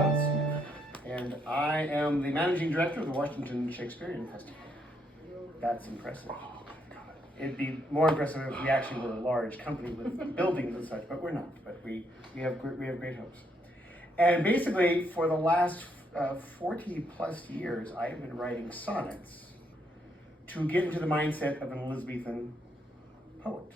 Robbins, and I am the managing director of the Washington Shakespearean Festival. That's impressive. It'd be more impressive if we actually were a large company with buildings and such, but we're not. But we have great hopes. And basically, for the last 40 plus years, I have been writing sonnets to get into the mindset of an Elizabethan poet.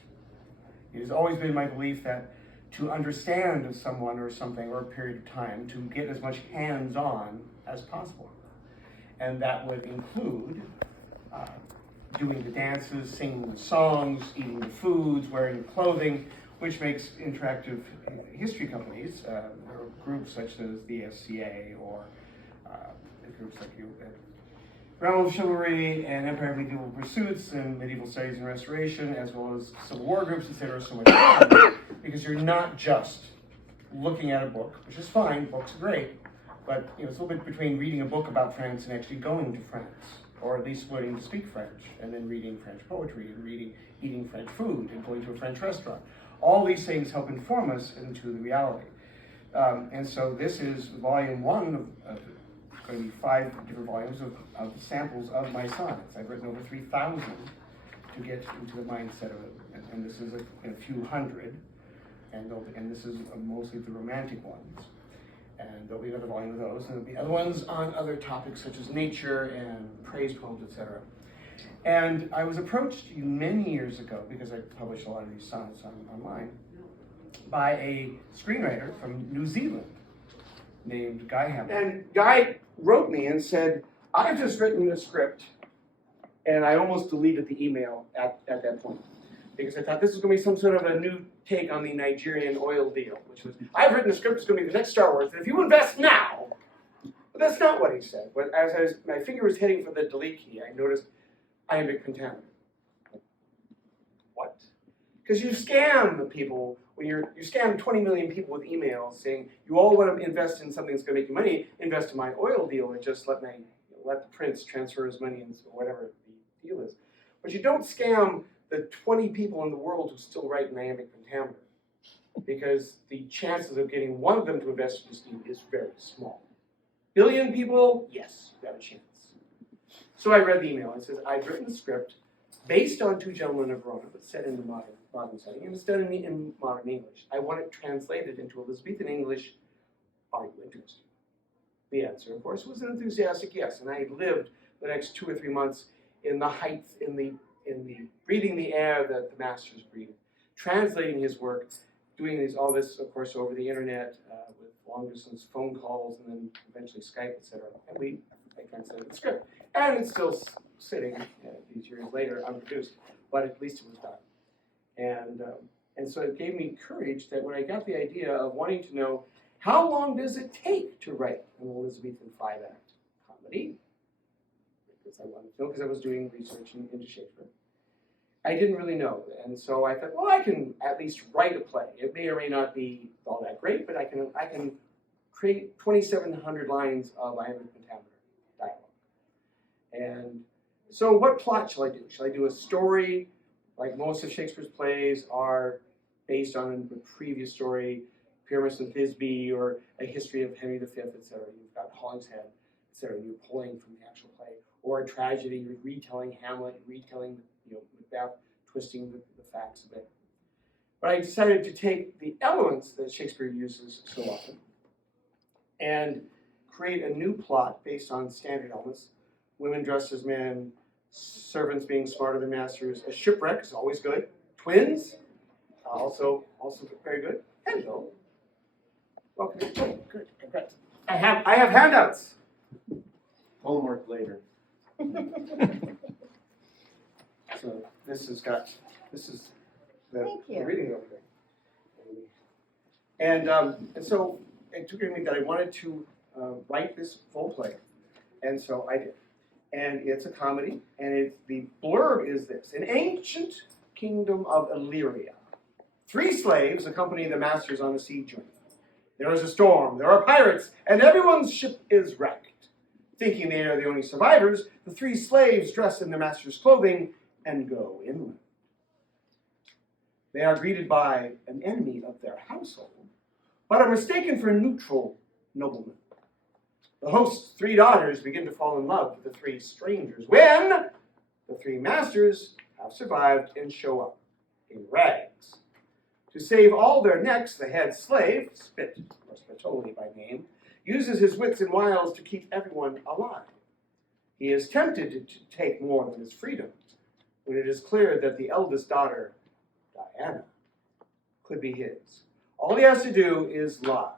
It has always been my belief that to understand someone or something or a period of time, to get as much hands-on as possible. And that would include doing the dances, singing the songs, eating the foods, wearing the clothing, which makes interactive history companies, or groups such as the SCA or groups like Realm of Chivalry and Empire of Medieval Pursuits and Medieval Studies and Restoration, as well as Civil War groups, etc., so much fun, because you're not just looking at a book, which is fine, books are great, but it's a little bit between reading a book about France and actually going to France, or at least learning to speak French, and then reading French poetry, and eating French food, and going to a French restaurant. All these things help inform us into the reality. And so this is volume 1 of going to be 5 different volumes of samples of my sonnets. I've written over 3,000 to get into the mindset of it, and this is a few hundred, and this is mostly the romantic ones. And there'll be another volume of those, and there'll be other ones on other topics such as nature and praise poems, etc. And I was approached many years ago, because I published a lot of these sonnets online, by a screenwriter from New Zealand named Guy Hamilton. And Guy wrote me and said, I've just written a script, and I almost deleted the email at that point, because I thought this was going to be some sort of a new take on the Nigerian oil deal, which was, I've written a script, it's going to be the next Star Wars, and if you invest now, but that's not what he said. But as my finger was hitting for the delete key, I noticed iambic pentameter. What? Because you scam the people when you scam 20 million people with emails saying you all want to invest in something that's going to make you money, invest in my oil deal and just let the prince transfer his money and whatever the deal is. But you don't scam the 20 people in the world who still write in iambic pentameter, because the chances of getting one of them to invest in your scheme is very small. Billion people, yes, you got a chance. So I read the email. It says, I've written the script based on Two Gentlemen of Verona, but set in the modern setting, and it's done in modern English. I want it translated into Elizabethan English. Are you interested? The answer, of course, was an enthusiastic yes, and I lived the next 2 or 3 months in the heights, in the breathing the air that the master's breathed, translating his work, doing all this, of course, over the internet with long-distance phone calls and then eventually Skype, etc. And I translated the script. And it's still sitting these years later, unproduced, but at least it was done. And so it gave me courage that when I got the idea of wanting to know, how long does it take to write an Elizabethan 5-act comedy? Because I wanted to know, because I was doing research into Shakespeare. I didn't really know, and so I thought, well, I can at least write a play. It may or may not be all that great, but I can create 2,700 lines of iambic pentameter dialogue. And so what plot shall I do? Shall I do a story, like most of Shakespeare's plays are based on a previous story, Pyramus and Thisbe, or a history of Henry V, etc. You've got Hollingshead, etc. You're pulling from the actual play. Or a tragedy, you're retelling Hamlet, retelling Macbeth, twisting the facts a bit. But I decided to take the elements that Shakespeare uses so often and create a new plot based on standard elements. Women dressed as men, servants being smarter than masters, a shipwreck is always good, twins, also very good. Hello. Welcome to the play. Good. I have handouts. Homework later. So this is the reading over there. And so it took me that I wanted to write this full play, and so I did. And it's a comedy, and the blurb is this: in ancient kingdom of Illyria, 3 slaves accompany the masters on a sea journey. There is a storm, there are pirates, and everyone's ship is wrecked. Thinking they are the only survivors, the 3 slaves dress in their master's clothing and go inland. They are greeted by an enemy of their household, but are mistaken for a neutral nobleman. The host's 3 daughters begin to fall in love with the 3 strangers when the 3 masters have survived and show up in rags. To save all their necks, the head slave, Spit, or Spitoli by name, uses his wits and wiles to keep everyone alive. He is tempted to take more than his freedom when it is clear that the eldest daughter, Diana, could be his. All he has to do is lie.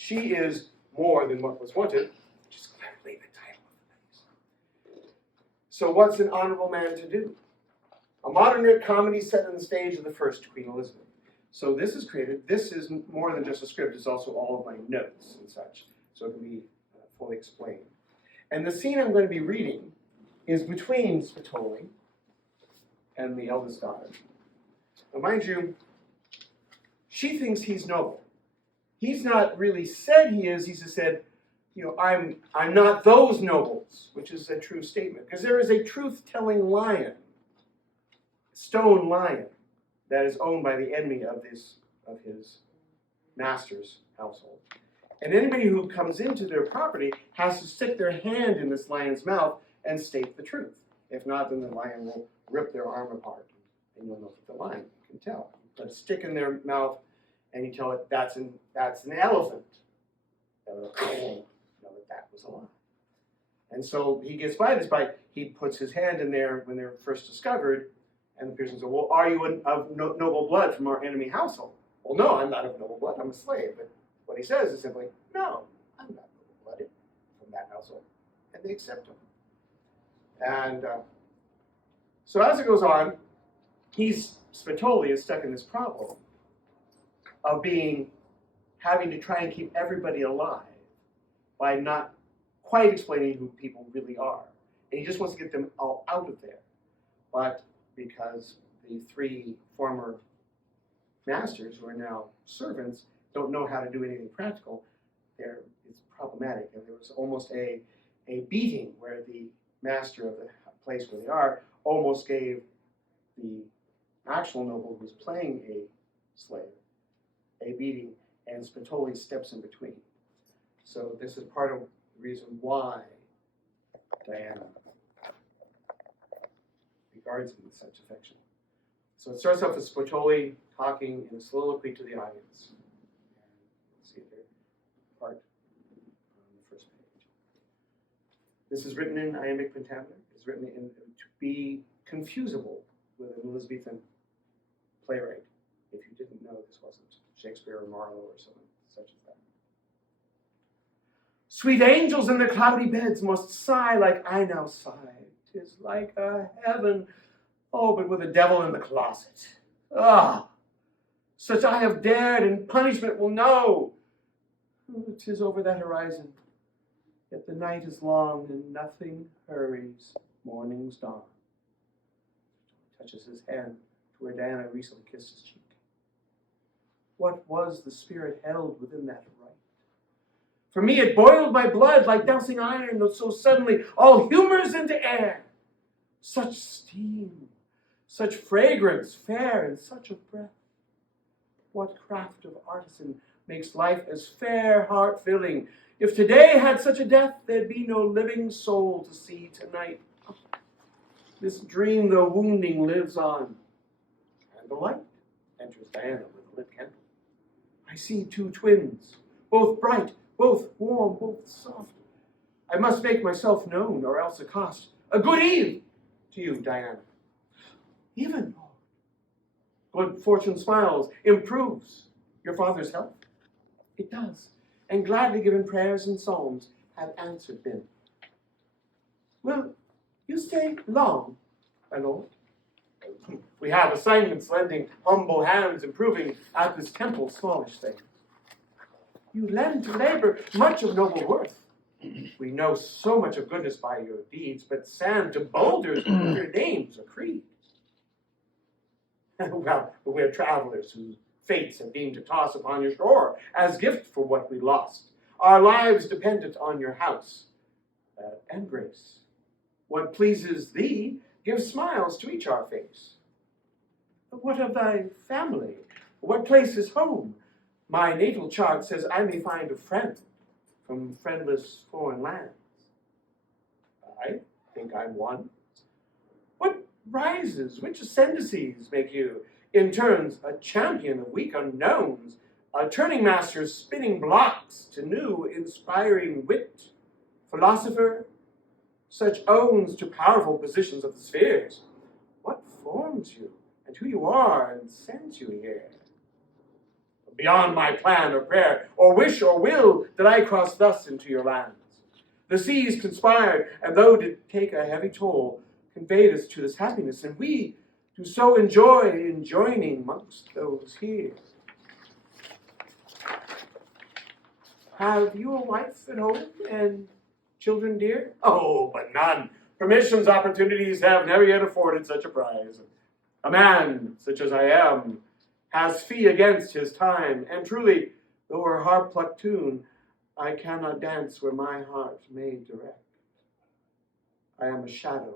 She is more than what was wanted, which is clearly the title of the piece. So what's an honorable man to do? A modern comedy set on the stage of the first Queen Elizabeth. So this is created. This is more than just a script. It's also all of my notes and such. So it can be fully explained. And the scene I'm going to be reading is between Spitoli and the eldest daughter. Now, mind you, she thinks he's noble. He's not really said he is. He's just said, I'm not those nobles, which is a true statement. Because there is a truth-telling lion, stone lion, that is owned by the enemy of his master's household. And anybody who comes into their property has to stick their hand in this lion's mouth and state the truth. If not, then the lion will rip their arm apart. And you'll know that the lion can tell. You put a stick in their mouth and you tell it that's an elephant. They'll know that was a lie. And so he gets by this he puts his hand in there when they're first discovered, and the person says, well, are you of noble blood from our enemy household? Well, no, I'm not of noble blood, I'm a slave. But what he says is simply, no, I'm not noble blooded from that household. And they accept him. And so as it goes on, Spitoli is stuck in this problem of having to try and keep everybody alive by not quite explaining who people really are. And he just wants to get them all out of there. But because the 3 former masters, who are now servants, don't know how to do anything practical, it's problematic. And there was almost a beating where the master of the place where they are almost gave the actual noble who was playing a slave a beating, and Spitoli steps in between. So this is part of the reason why Diana regards him with such affection. So it starts off with Spitoli talking in a soliloquy to the audience. Let's see here, part on the first page. This is written in iambic pentameter. It's written to be confusable with an Elizabethan playwright. If you didn't know, this wasn't Shakespeare or Marlowe or something such as that. Sweet angels in their cloudy beds must sigh like I now sigh. 'Tis like a heaven, but with a devil in the closet. Such I have dared, and punishment will know. 'Tis over that horizon, yet the night is long, and nothing hurries morning's dawn. Touches his hand to where Diana recently kissed his cheek. What was the spirit held within that right? For me it boiled my blood like dousing iron, though so suddenly all humors into air. Such steam, such fragrance fair, and such a breath. What craft of artisan makes life as fair, heart-filling? If today had such a death, there'd be no living soul to see tonight. This dream, though wounding, lives on. And the light enters Diana with a lit candle. I see 2 twins, both bright, both warm, both soft. I must make myself known, or else accost a good eve to you, Diana. Even, good fortune smiles, improves your father's health. It does, and gladly given prayers and psalms have answered been. Will you stay long, my lord? We have assignments lending humble hands, improving at this temple smallish thing. You lend to labor much of noble worth. We know so much of goodness by your deeds, but sand to boulders with your names or creeds. Well, we're travelers whose fates have deemed to toss upon your shore as gift for what we lost. Our lives dependent on your house and grace. What pleases thee gives smiles to each our face. But what of thy family? What place is home? My natal chart says I may find a friend from friendless foreign lands. I think I'm one. What rises, which ascendancies make you, in turns, a champion of weak unknowns, a turning master spinning blocks to new inspiring wit, philosopher, such owns to powerful positions of the spheres? What forms you, and who you are, and sends you here? Beyond my plan or prayer, or wish or will, did I cross thus into your lands. The seas conspired, and though did take a heavy toll, conveyed us to this happiness, and we do so enjoy in joining amongst those here. Have you a wife at home, and children dear? Oh, but none. Permissions, opportunities have never yet afforded such a prize. A man, such as I am, has fee against his time, and truly, though her harp pluck tune, I cannot dance where my heart may direct. I am a shadow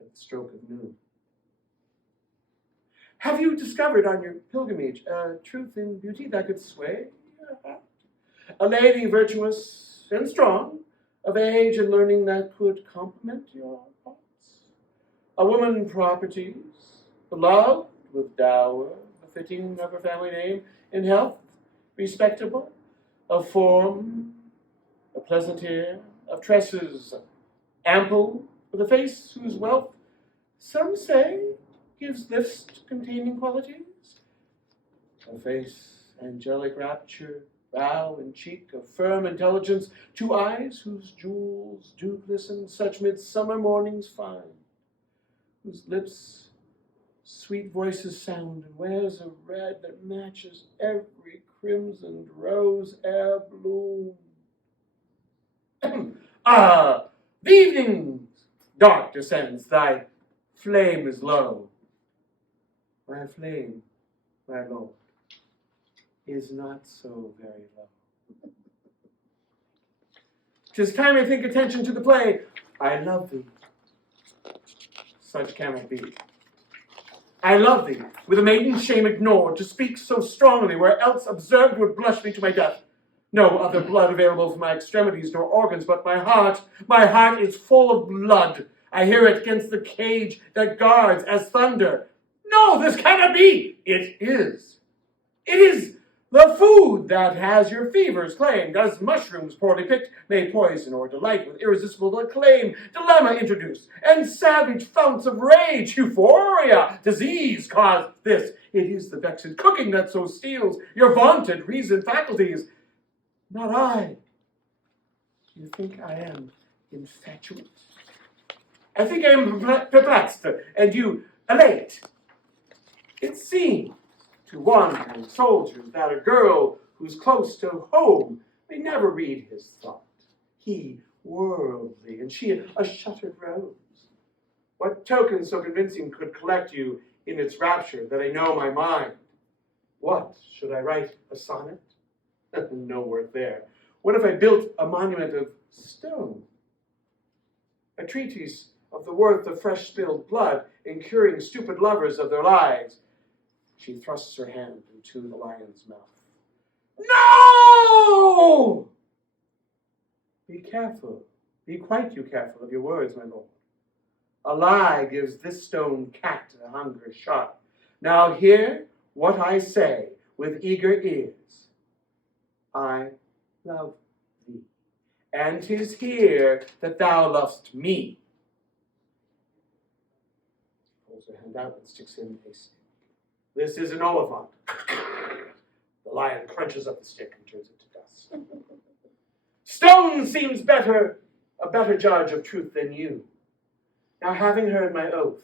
at the stroke of noon. Have you discovered on your pilgrimage a truth in beauty that could sway your heart? A lady virtuous and strong, of age and learning that could complement your thoughts? A woman properties, beloved with dower, befitting of her family name, in health, respectable, of form, a pleasant ear, of tresses ample, with a face whose wealth, some say, gives lifts to containing qualities. A face, angelic rapture, brow and cheek, of firm intelligence, two eyes whose jewels do glisten, such midsummer mornings fine, whose lips sweet voices sound, and wears a red that matches every crimsoned rose ere bloom. Ah, the evening's dark descends, thy flame is low. My flame, my lord, is not so very low. 'Tis time I think attention to the play. I love thee. Such cannot be. I love thee, with a maiden shame ignored, to speak so strongly where else observed would blush me to my death. No other blood available for my extremities nor organs, but my heart is full of blood. I hear it against the cage that guards as thunder. No, this cannot be. It is. It is the food that has your fevers claimed, as mushrooms poorly picked may poison or delight with irresistible acclaim, dilemma introduce, and savage founts of rage, euphoria, disease cause this. It is the vexed cooking that so steals your vaunted reason faculties. Not I. You think I am infatuate? I think I am perplexed, and you elate. It seems to wandering soldiers that a girl who's close to home may never read his thought. He worldly, and she a shuttered rose. What token so convincing could collect you in its rapture that I know my mind? What, should I write a sonnet? No worth there. What if I built a monument of stone? A treatise of the worth of fresh spilled blood in curing stupid lovers of their lives. She thrusts her hand into the lion's mouth. No! Be careful. Be quite you careful of your words, my lord. A lie gives this stone cat a hungry shot. Now hear what I say with eager ears. I love thee, and 'tis here that thou lovest me. Pulls her hand out and sticks in a stick. This is an oliphant. The lion crunches up the stick and turns it to dust. Stone seems a better judge of truth than you. Now, having heard my oath,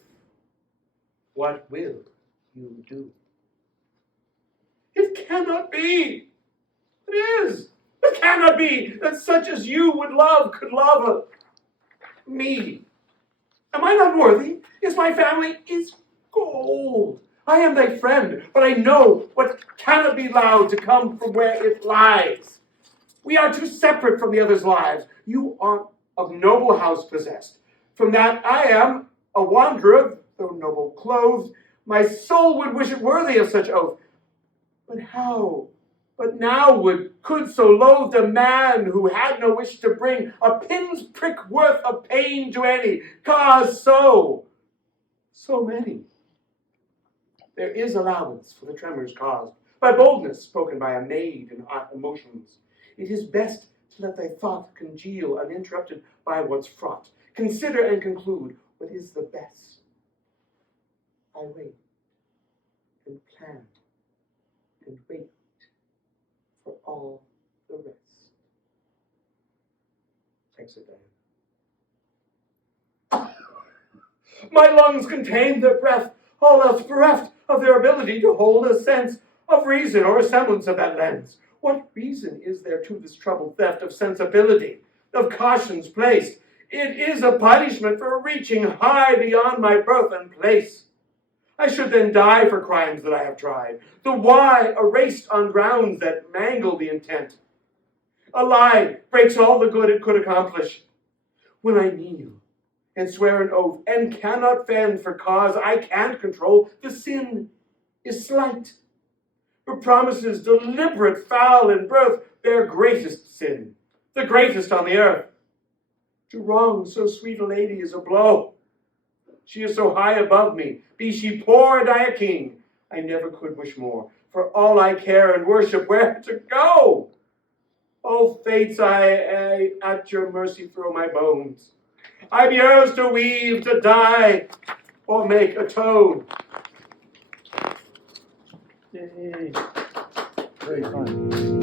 what will you do? It cannot be. It is. It cannot be that such as you would love could love me. Am I not worthy? Is my family is gold? I am thy friend, but I know what cannot be allowed to come from where it lies. We are too separate from the other's lives. You are of noble house possessed. From that I am a wanderer, though noble clothed. My soul would wish it worthy of such oath. But how But now could so loathe a man who had no wish to bring a pin's prick worth of pain to any, cause so many. There is allowance for the tremors caused by boldness spoken by a maid in hot emotions. It is best to let thy thought congeal uninterrupted by what's fraught. Consider and conclude what is the best. I wait and plan and wait for all the rest. Exit Diane. My lungs contain their breath, all else bereft of their ability to hold a sense of reason or a semblance of that lens. What reason is there to this troubled theft of sensibility, of cautions placed? It is a punishment for reaching high beyond my birth and place. I should then die for crimes that I have tried, the why erased on grounds that mangle the intent. A lie breaks all the good it could accomplish. When I kneel and swear an oath and cannot fend for cause I can't control, the sin is slight. For promises deliberate, foul in birth, their greatest sin, the greatest on the earth. To wrong so sweet a lady is a blow. She is so high above me, be she poor and I a king, I never could wish more. For all I care and worship, where to go? O fates, I at your mercy throw my bones. I be yours to weave, to die, or make atone. Yay. Very fun.